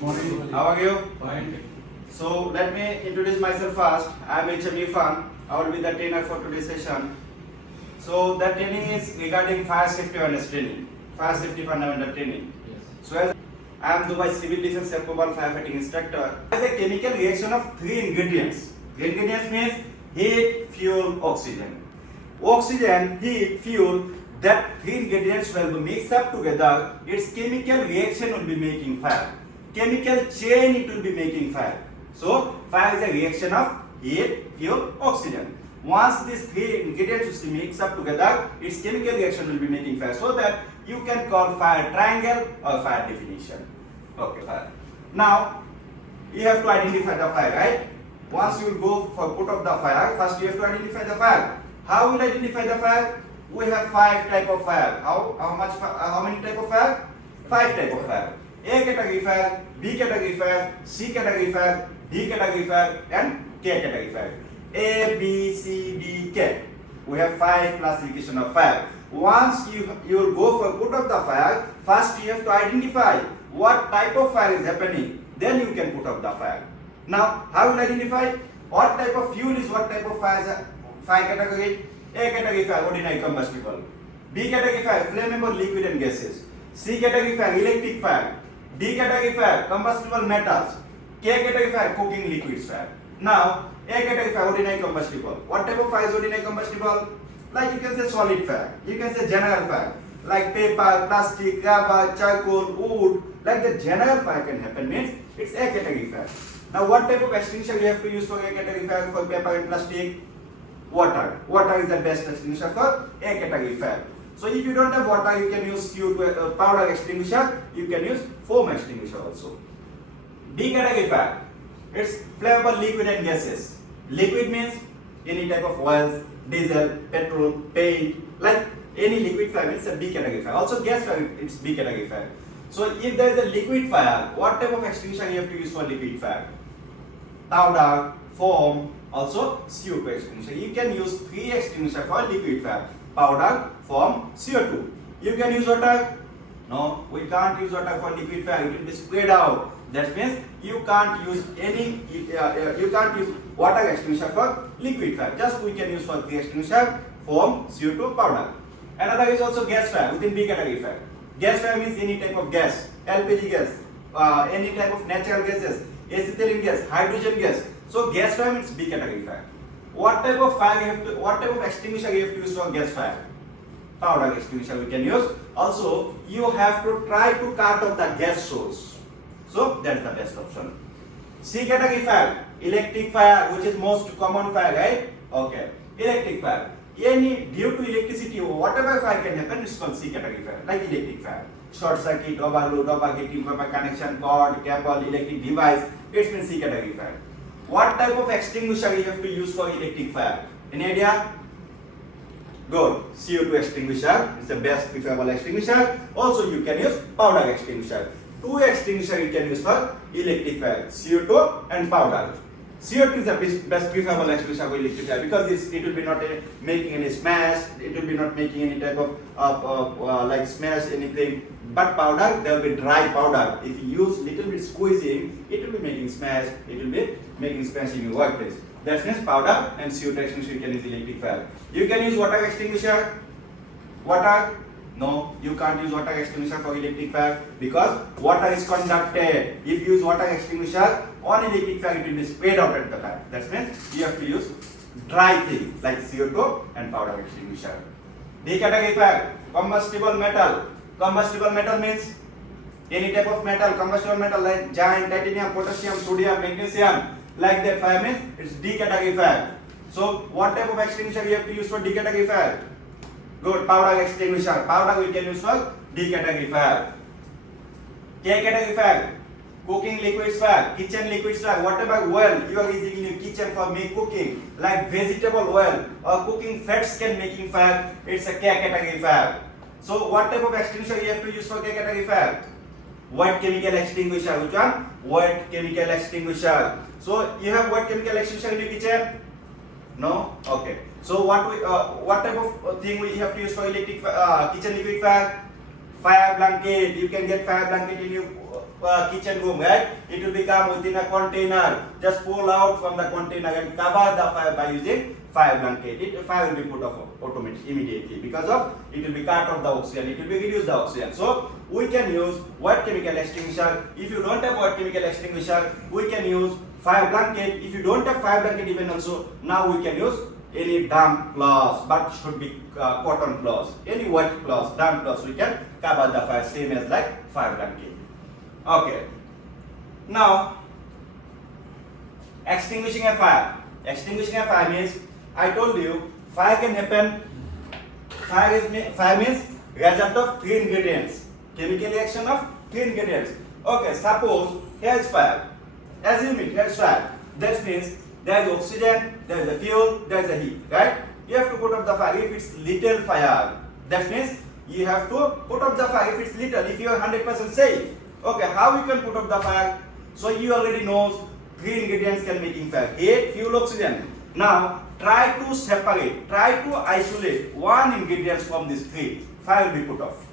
Morning. How are you? Fine. So let me introduce myself first. I am IRFAN. I will be the trainer for today's session. So the training is regarding fire safety awareness training, fire safety fundamental training. Yes. So as I am Dubai Civil Defense Capable Firefighting Instructor. There is a chemical reaction of three ingredients. The ingredients means heat, fuel, oxygen. Oxygen, heat, fuel. That three ingredients will be mixed up together. Its chemical reaction will be making fire. Chemical chain it will be making fire. So fire is a reaction of heat, fuel, oxygen. Once these three ingredients will mix up together, its chemical reaction will be making fire. So that you can call fire triangle or fire definition. Okay, fire. Now you have to identify the fire, right? Once you go for put out the fire, first you have to identify the fire. How will identify the fire? We have 5 type of fire. How many type of fire? 5 type of fire. A category fire, B category fire, C category fire, D category fire, and K category fire. A, B, C, D, K. We have 5 classification of fire. Once you will go for put out the fire, first you have to identify what type of fire is happening. Then you can put out the fire. Now, how will you identify what type of fuel is what type of fire category? A category fire, ordinary combustible. B category fire, flammable liquid and gases. C category fire, electric fire. D category fire, combustible metals. K category fire, cooking liquids fire. Now, A category fire, ordinary combustible. What type of fire is ordinary combustible? Like you can say solid fire. You can say general fire. Like paper, plastic, rubber, charcoal, wood. Like the general fire can happen means it's A category fire. Now, what type of extinguisher you have to use for A category fire for paper and plastic? Water. Water is the best extinguisher for A category fire. So if you don't have water, you can use powder extinguisher. You can use foam extinguisher also. D category fire. It's flammable liquid and gases. Liquid means any type of oils, diesel, petrol, paint, like any liquid fire means a B category fire. Also gas fire, it's B category fire. So if there is a liquid fire, what type of extinguisher you have to use for liquid fire? Powder, foam, also CO2 extinguisher. You can use 3 extinguishers for liquid fire: powder, foam, CO2. You can use water? No, we can't use water for liquid fire. It will be spread out. That means you can't use you can't use water extinguisher for liquid fire. Just we can use for 3 extinguisher: foam, CO2, powder. Another is also gas fire within B category fire. Gas fire means any type of gas, LPG gas, any type of natural gases, acetylene gas, hydrogen gas. So gas fire means B category fire. What type of what type of extinguisher you have to use for gas fire? Powder extinguisher we can use. Also, you have to try to cut off the gas source. So that is the best option. C category fire, electric fire, which is most common fire, right? Okay, electric fire. Any due to electricity, whatever fire can happen is called C category fire, like electric fire. Short circuit, overload, overheating, proper connection, cord, cable, electric device. It means C category fire. What type of extinguisher you have to use for electric fire? Any idea? Good. CO2 extinguisher is the best preferable extinguisher. Also, you can use powder extinguisher. 2 extinguisher you can use for electric fire: CO2 and powder. CO2 is the best preferable extinguisher for electric fire because it will be not making any smash. It will be not making any type of like smash anything. But powder, there will be dry powder. If you use little bit squeezing, it will be making smash. It will be making smash in your workplace. That means powder and CO2 extinguisher you can use electric fire. You can use water extinguisher. Water? No, you can't use water extinguisher for electric fire because water is conducted. If you use water extinguisher on electric fire, it will be sprayed out at the time. That means you have to use dry things like CO2 and powder extinguisher. D category fire, combustible metal. Combustible metal means any type of metal, combustible metal like giant, titanium, potassium, sodium, magnesium, like that fire means it's D category fire. So what type of extinguisher you have to use for D category fire? Good, powder extinguisher. Powder we can use for D category fire. K category fire, cooking liquids fire, kitchen liquids fire, whatever oil you are using in your kitchen for make cooking, like vegetable oil or cooking fats can making fire, it's a K category fire. So what type of extinguisher you have to use for K category fire? White chemical extinguisher. Which one? White chemical extinguisher. So you have white chemical extinguisher in your kitchen? No? Okay. So what type of thing we have to use for electric kitchen liquid fire? Fire blanket. You can get fire blanket in your kitchen room, right? It will become within a container. Just pull out from the container and cover the fire by using fire blanket. Fire will be put off automatically immediately because of it will be cut off the oxygen. It will be reduce the oxygen. So we can use wet chemical extinguisher. If you don't have wet chemical extinguisher, we can use fire blanket. If you don't have fire blanket even also, now we can use any damp cloth, but should be cotton cloth. Any wet cloth, damp cloth, we can cover the fire, same as like fire blanket. Okay. Now, extinguishing a fire. Extinguishing a fire means, I told you, fire can happen. Fire means result of three ingredients. Chemical reaction of three ingredients. Okay, suppose here is fire. Assume it, here is fire. That means there is oxygen, there is a fuel, there is a heat, right? You have to put up the fire. If it's little fire, that means you have to put up the fire. If it's little, if you are 100% safe. Okay, how you can put up the fire? So you already know three ingredients can making fire: heat, fuel, oxygen. Now try to separate, try to isolate one ingredient from these three. Fire will be put off.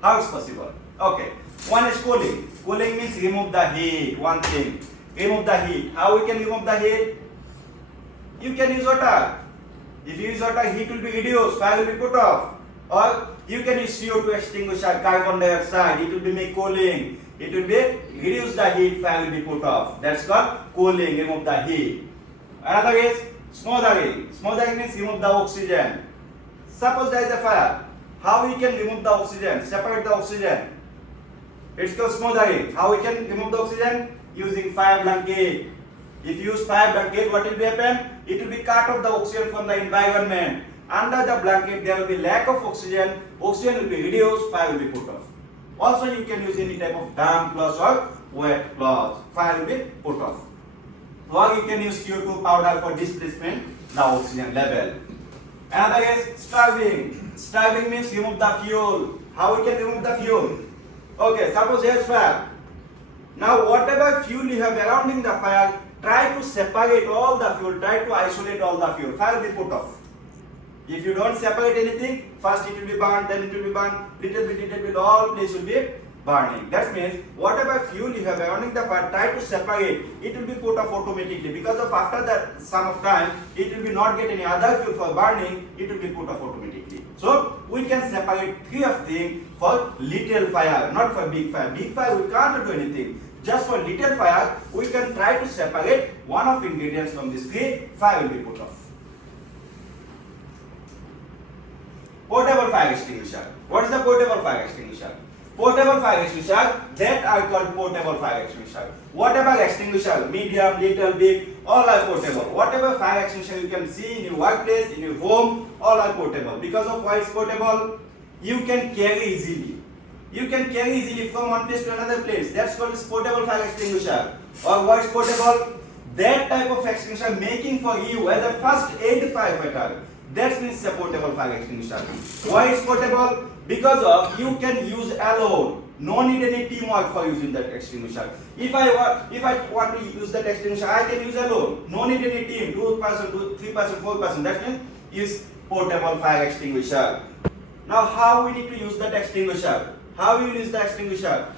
How is possible? Okay, one is cooling. Cooling means remove the heat. One thing, remove the heat. How we can remove the heat? You can use water. If you use water, heat will be reduced, fire will be put off. Or you can use CO2 extinguisher, carbon dioxide, it will be make cooling. It will be reduce the heat, fire will be put off. That's called cooling, remove the heat. Another is smothering. Smothering means remove the oxygen. Suppose there is a fire. How we can remove the oxygen, separate the oxygen? It's called smothering. How we can remove the oxygen? Using fire blanket. If you use fire blanket, what will be happen? It will be cut off the oxygen from the environment. Under the blanket, there will be lack of oxygen. Oxygen will be reduced, fire will be put off. Also, you can use any type of damp cloth or wet cloth. Fire will be put off. Or you can use CO2 powder for displacement the oxygen level. Another is starving. Starving means remove the fuel. How we can remove the fuel? Okay, suppose here is fire. Now, whatever fuel you have around in the fire, try to separate all the fuel, try to isolate all the fuel. Fire will be put off. If you don't separate anything, first it will be burned, then it will be burned, little bit, all place will be burning. That means whatever fuel you have around in the fire, try to separate. It will be put off automatically because of after that some of time, it will be not get any other fuel for burning. It will be put off automatically. So we can separate three of things for little fire, not for big fire. Big fire we can't do anything. Just for little fire, we can try to separate one of ingredients from these three. Fire will be put off. Portable fire extinguisher. What is the portable fire extinguisher? Portable fire extinguisher, that are called portable fire extinguisher. Whatever extinguisher, medium, little, big, all are portable. Whatever fire extinguisher you can see in your workplace, in your home, all are portable. Because of why it's portable, you can carry easily. You can carry easily from one place to another place. That's called portable fire extinguisher. Or what is portable? That type of extinguisher making for you as a first aid firefighter. That means a portable fire extinguisher. Why is portable? Because of you can use alone. No need any teamwork for using that extinguisher. If I want to use that extinguisher, I can use alone. No need any team. 2 person, 3 person, 4 person. That means is portable fire extinguisher. Now how we need to use that extinguisher? How you use the extinguisher?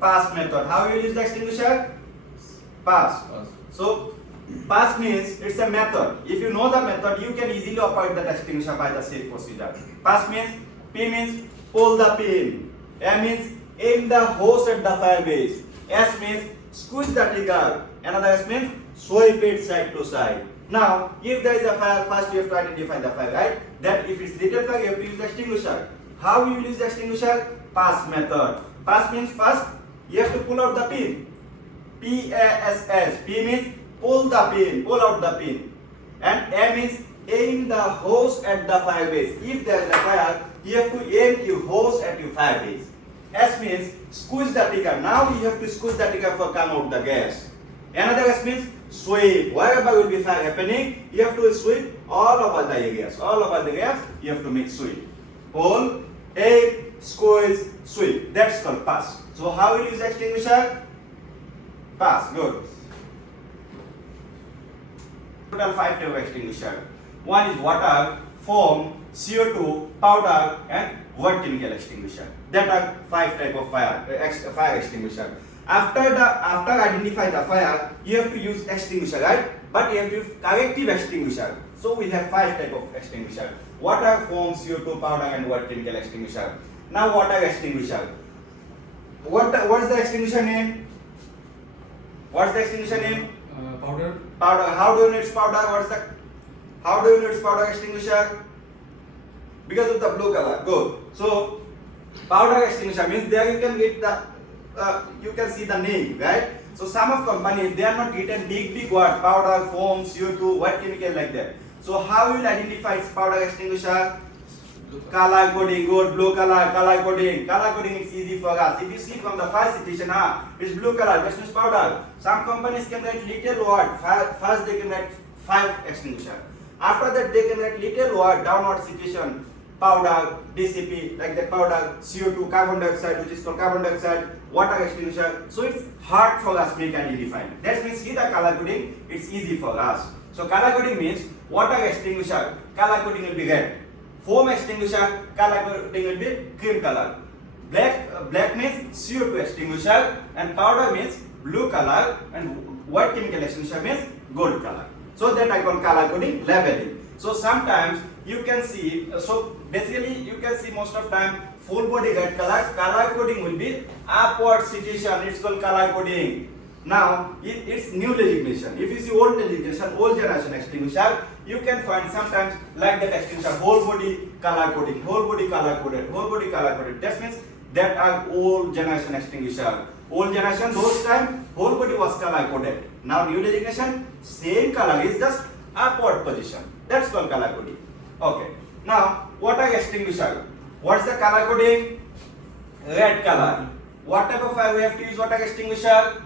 Pass method. How you use the extinguisher? Pass. So pass means it's a method. If you know the method, you can easily operate the extinguisher by the safe procedure. Pass means, P means pull the pin. M means aim the hose at the fire base. S means squeeze the trigger. Another S means sweep it side to side. Now, if there is a fire, first you have to identify the fire, right? Then if it's little fire, you have to use the extinguisher. How you use the extinguisher? Pass method. Pass means first you have to pull out the pin. P-A-S-S. P means pull the pin, pull out the pin. And M means aim the hose at the fire base. If there is a fire, you have to aim your hose at your fire base. S means squeeze the trigger. Now you have to squeeze the trigger for come out the gas. Another S means sweep. Wherever will be fire happening, you have to sweep all over the areas. All over the areas, you have to make sweep. Pull, aim, squeeze, sweep. That's called pass. So how will you use extinguisher? Pass. Good. Total 5 types of extinguisher. One is water, foam, CO2, powder, and wet chemical extinguisher. That are 5 type of fire extinguisher. After identify the fire, you have to use extinguisher, right? But you have to use corrective extinguisher. So we have 5 type of extinguisher: water, foam, CO2, powder, and wet chemical extinguisher. Now water extinguisher. What is the extinguisher name? What's the extinguisher name? Powder. Powder. How do you know it's powder? How do you know it's powder extinguisher? Because of the blue color. Good. So powder extinguisher means there you can get the you can see the name, right? So some of companies, they are not written big word: powder, foam, CO2, wet chemical, like that. So how you will identify its powder extinguisher? Color coding. Good. Blue color. Color coding. Color coding is easy for us. If you see from the first situation, it's blue color, that means powder. Some companies can write little word. First they can write 5 extinguisher. After that they can write little word, downward situation: powder, DCP, like that, powder, CO2, carbon dioxide, which is called carbon dioxide, water extinguisher. So it's hard for us to make identify. That means see the color coding, it's easy for us. So color coding means water extinguisher, color coding will be red. Foam extinguisher, color coding will be cream color. Black means CO2 extinguisher, and powder means blue color, and white chemical extinguisher means gold color. So that I call color coding labeling. So sometimes you can see, so basically you can see most of time full body red color. Color coding will be upward situation. It's called color coding. Now it's new legislation. If you see old legislation, old generation extinguisher, you can find sometimes like that extinguisher, whole body color coding, whole body color coded, whole body color coded. That means that are old generation extinguisher. Old generation, those time whole body was color coded. Now new legislation, same color is just upward position. That's called color coding. Okay. Now water extinguisher. What's the color coding? Red color. What type of fire we have to use water extinguisher?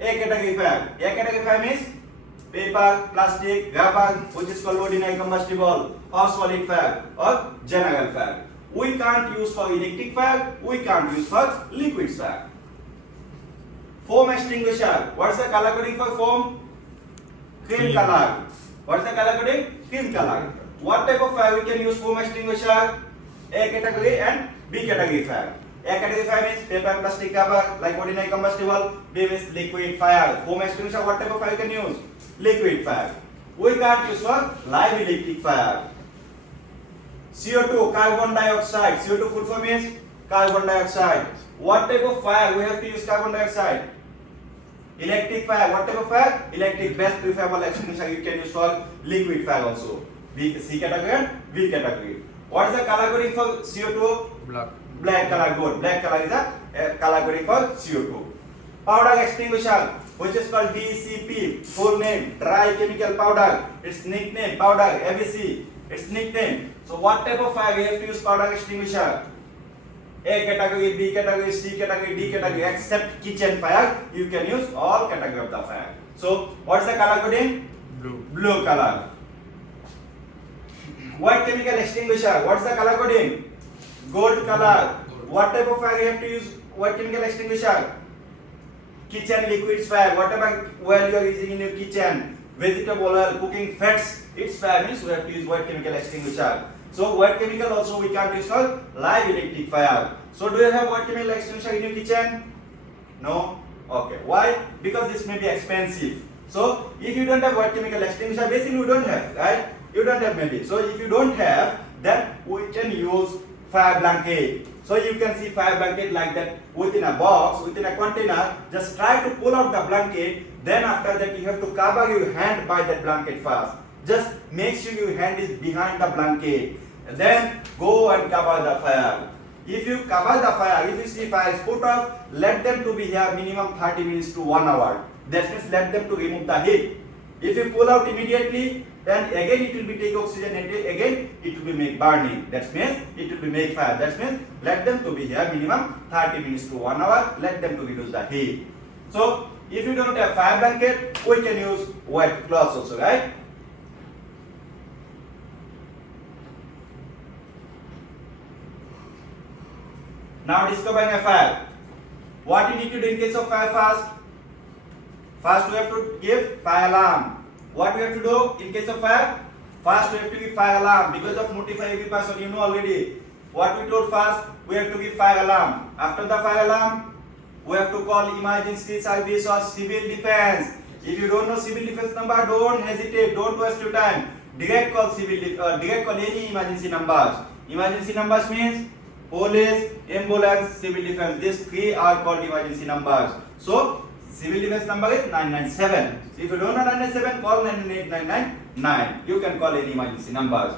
A category fire. A category fire means paper, plastic, rubber, which is called ordinary combustible, or solid fire, or general fire. We can't use for electric fire. We can't use for liquid fire. Foam extinguisher. What's the color coding for foam? Cream color. What's the color coding? Cream color. What type of fire we can use foam extinguisher? A category and B category fire. A category fire means paper, plastic, rubber, like ordinary combustible. B means liquid fire. Foam extinguisher, what type of fire you can use? Liquid fire. We can't use for live electric fire. CO2, carbon dioxide. CO2 full form is carbon dioxide. What type of fire we have to use carbon dioxide? Electric fire. What type of fire? Electric, best preferable extinguisher you can use for liquid fire also. C category and B category. What is the color coding for CO2? Black. Black color, good. Black color is the color coding for CO2. Powder extinguisher, which is called DCP, full name, dry chemical powder. Its nickname, powder, ABC, its nickname. So what type of fire we have to use powder extinguisher? A category, B category, C category, D category, except kitchen fire, you can use all category of the fire. So what's the color coding? Blue. Blue color. White chemical extinguisher, what's the color coding? Gold color. What type of fire you have to use white chemical extinguisher? Kitchen liquids fire. Whatever oil you are using in your kitchen, vegetable oil, cooking fats, its fire means we have to use white chemical extinguisher. So white chemical also we can't use for live electric fire. So do you have white chemical extinguisher in your kitchen? No? Okay. Why? Because this may be expensive. So if you don't have white chemical extinguisher, basically you don't have, right? You don't have maybe. So if you don't have, then we can use fire blanket. So you can see fire blanket like that within a box, within a container. Just try to pull out the blanket. Then after that you have to cover your hand by that blanket first. Just make sure your hand is behind the blanket. Then go and cover the fire. If you cover the fire, if you see fire is put out, let them to be here minimum 30 minutes to 1 hour. That means let them to remove the heat. If you pull out immediately, then again it will be take oxygen and again it will be make burning. That means it will be make fire. That means let them to be here minimum 30 minutes to 1 hour. Let them to reduce the heat. So if you don't have fire blanket, we can use wet cloths also, right? Now discovering a fire. What you need to do in case of fire first? First we have to give fire alarm. What we have to do in case of fire? First we have to give fire alarm. Because of notify every person, you know already. What we told first, we have to give fire alarm. After the fire alarm, we have to call emergency service or civil defense. If you don't know civil defense number, don't hesitate, don't waste your time. Direct call any emergency numbers. Emergency numbers means police, ambulance, civil defense. These three are called emergency numbers. So civil defense number is 997. So if you don't know 997, call 999. You can call any emergency numbers.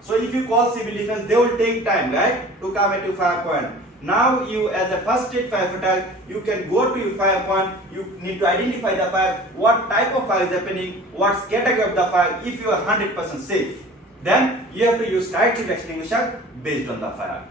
So if you call civil defense, they will take time, right, to come at your fire point. Now you, as a first aid firefighter, you can go to your fire point. You need to identify the fire, what type of fire is happening, what category of the fire. If you are 100% safe, then you have to use corrective extinguisher based on the fire.